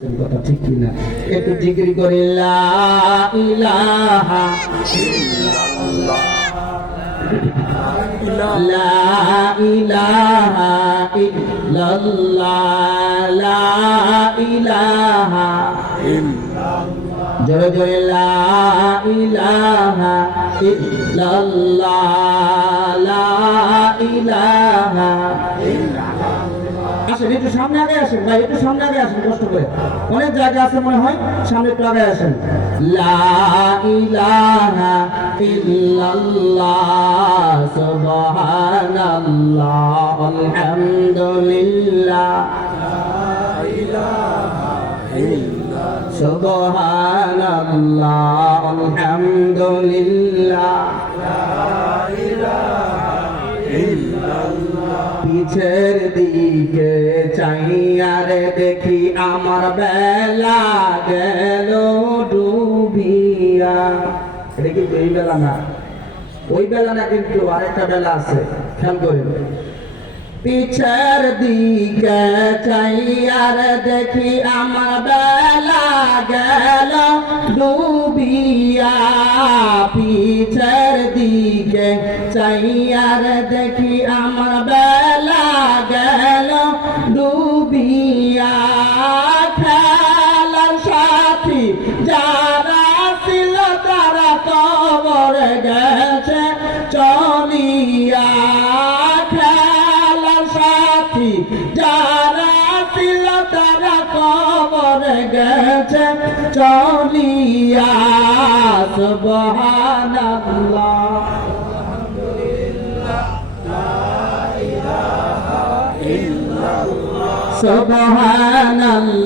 কথা ঠিক কিনা একটু জিকির করে জোরে জোরে লা ইলাহা ইল্লাল্লাহ লা ইলাহা আসেন, একটু সামনে আগে আসেন, ভাই, একটু সামনে আগে আসেন, কষ্ট করে। অনেক জায়গা আছে মনে হয়, সামনে একটু আগে আসেন। সুবহানাল্লাহ, আলহামদুলিল্লাহ। পিছের দিকে চাইয়ারে দেখি আমার বেলা গেল ডুবিয়া। এটা কিন্তু এই বেলা না। ওই বেলা না কিন্তু আরেকটা বেলা আছে। খেয়াল করে পিছের দিকে চাইয়ার দেখি আমার বেলা গেল ডুবিয়া। দিকে চাইয়ার দেখি আমার বেলা গেল, ডুবিয়া খেলার সাথী যারা ছিল তারা কবর গেছে, চলিয়া খেলার সাথী যারা ছিল তারা কবর গেছে, চলিয়া, সুবহানাল্লাহ। সুবহানাল্লাহ।